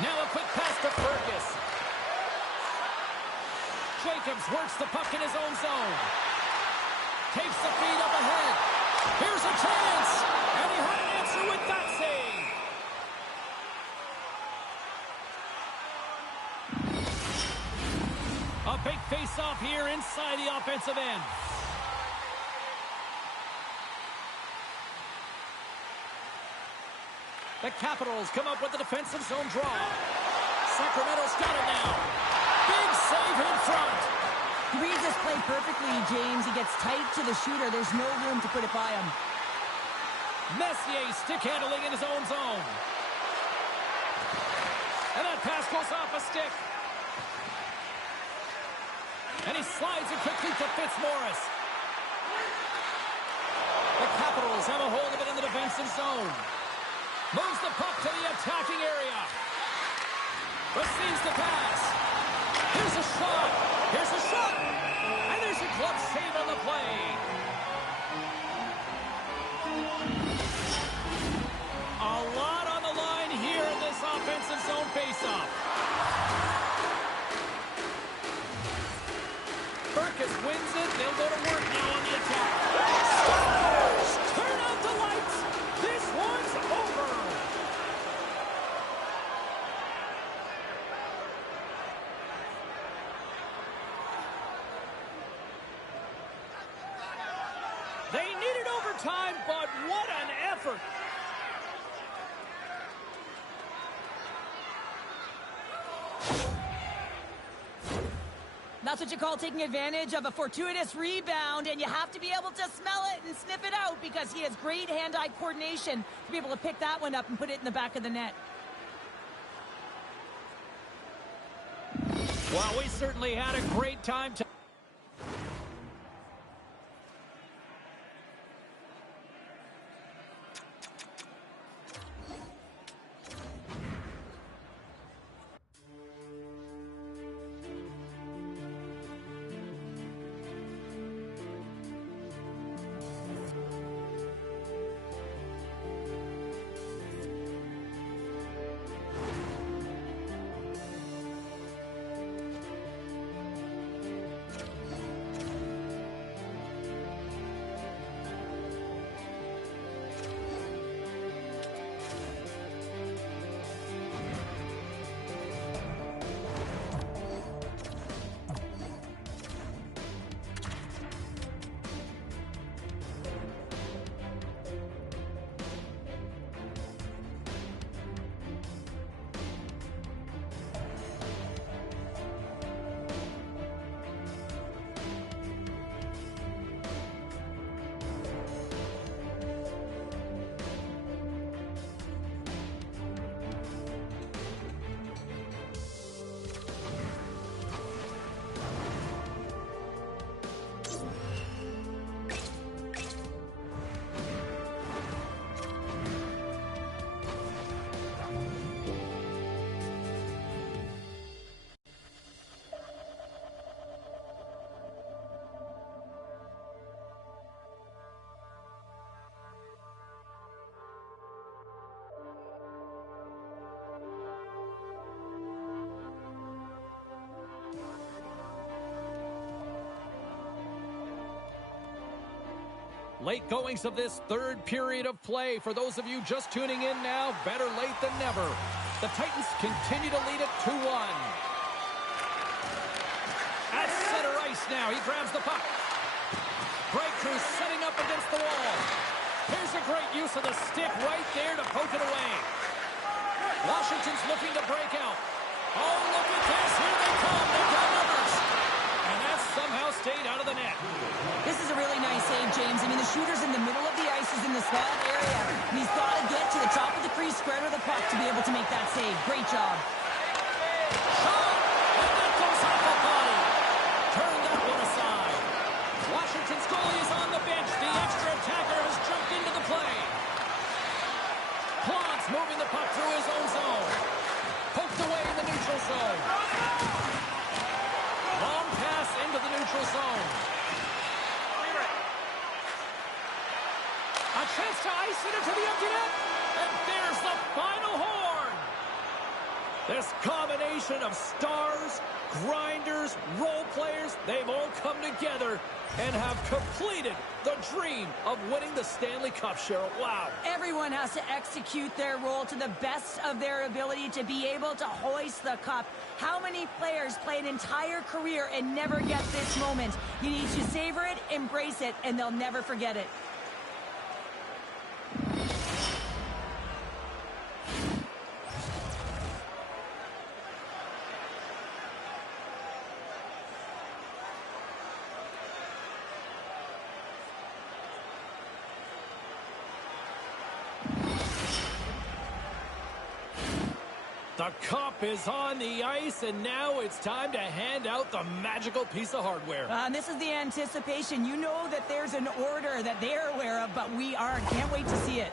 Now a quick pass to Fergus. Jacobs works the puck in his own zone. Takes the feed up ahead. Here's a chance. And he had an answer with that save. A big face-off here inside the offensive end. The Capitals come up with the defensive zone draw. Sacramento's got it now. Big save in front. He reads this play perfectly, James. He gets tight to the shooter. There's no room to put it by him. Messier stick handling in his own zone. And that pass goes off a stick. And he slides it quickly to Fitzmaurice. The Capitals have a hold of it in the defensive zone. Moves the puck to the attacking area. Receives the pass. Here's a shot. Here's a shot. And there's a glove save on the play. A lot on the line here in this offensive zone faceoff. Burkus wins it. They'll go to work now on the attack. Stars! Turn out the lights. This one's over. They needed overtime, but what an effort. That's what you call taking advantage of a fortuitous rebound, and you have to be able to smell it and sniff it out because he has great hand-eye coordination to be able to pick that one up and put it in the back of the net. Well, we certainly had a great time tonight. Late goings of this third period of play. For those of you just tuning in now, better late than never. The Titans continue to lead it 2-1. At center ice now, he grabs the puck. Breakthrough setting up against the wall. Here's a great use of the stick right there to poke it away. Washington's looking to break out. Oh, look at this. Here they come. They've got numbers. And that somehow stayed out of the net. This is a really nice save, James. I mean, the shooter's in the middle of the ice. He's in the slot area. And he's got to get to the top of the crease, square to the puck to be able to make that save. Great job. Shot! And that goes off the body. Turn that one aside. Washington's goalie is on the bench. The extra attacker has jumped into the play. Plant's moving the puck through his own zone. Poked away in the neutral zone. Long pass into the neutral zone. A chance to ice it into the empty net. And there's the final horn. This combination of stars, grinders, role players, they've all come together and have completed the dream of winning the Stanley Cup, Cheryl. Wow. Everyone has to execute their role to the best of their ability to be able to hoist the cup. How many players play an entire career and never get this moment? You need to savor it, embrace it, and they'll never forget it. The cup is on the ice, and now it's time to hand out the magical piece of hardware. This is the anticipation. You know that there's an order that they're aware of, but we aren't. Can't wait to see it.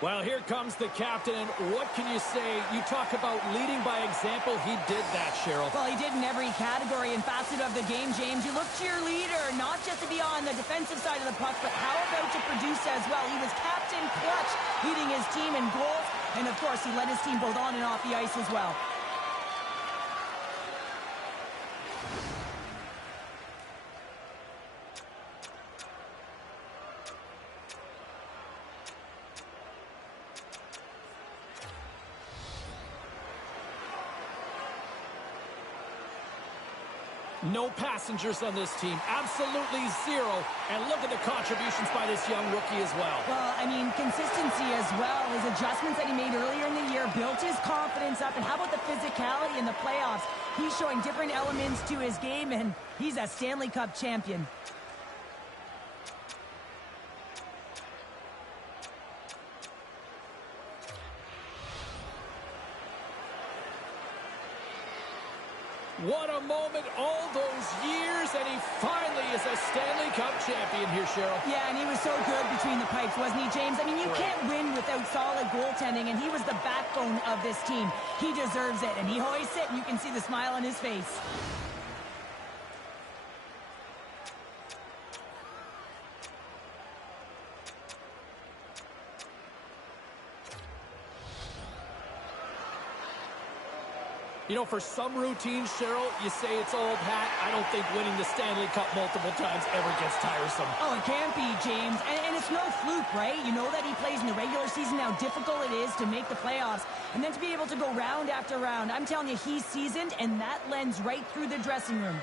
Well, here comes the captain, and what can you say? You talk about leading by example. He did that, Cheryl. Well, he did in every category and facet of the game, James. You look to your leader, not just to be on the defensive side of the puck, but how about to produce as well? He was captain clutch, leading his team in goals, and of course, he led his team both on and off the ice as well. No passengers on this team. Absolutely zero. And look at the contributions by this young rookie as well. Well, I mean, consistency as well. His adjustments that he made earlier in the year built his confidence up. And how about the physicality in the playoffs? He's showing different elements to his game, and he's a Stanley Cup champion. What a moment all those years, and he finally is a Stanley Cup champion here, Cheryl. Yeah, and he was so good between the pipes, wasn't he, James? I mean, you can't win without solid goaltending, and he was the backbone of this team. He deserves it, and he hoists it, and you can see the smile on his face. You know, for some routines, Cheryl, you say it's old hat. I don't think winning the Stanley Cup multiple times ever gets tiresome. Oh, it can't be, James. And it's no fluke, right? You know that he plays in the regular season, how difficult it is to make the playoffs. And then to be able to go round after round. I'm telling you, he's seasoned, and that lends right through the dressing room.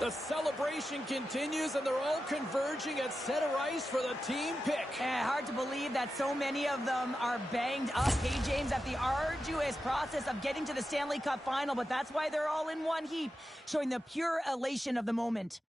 The celebration continues, and they're all converging at center ice for the team pick. Hard to believe that so many of them are banged up, hey, James, at the arduous process of getting to the Stanley Cup final, but that's why they're all in one heap, showing the pure elation of the moment.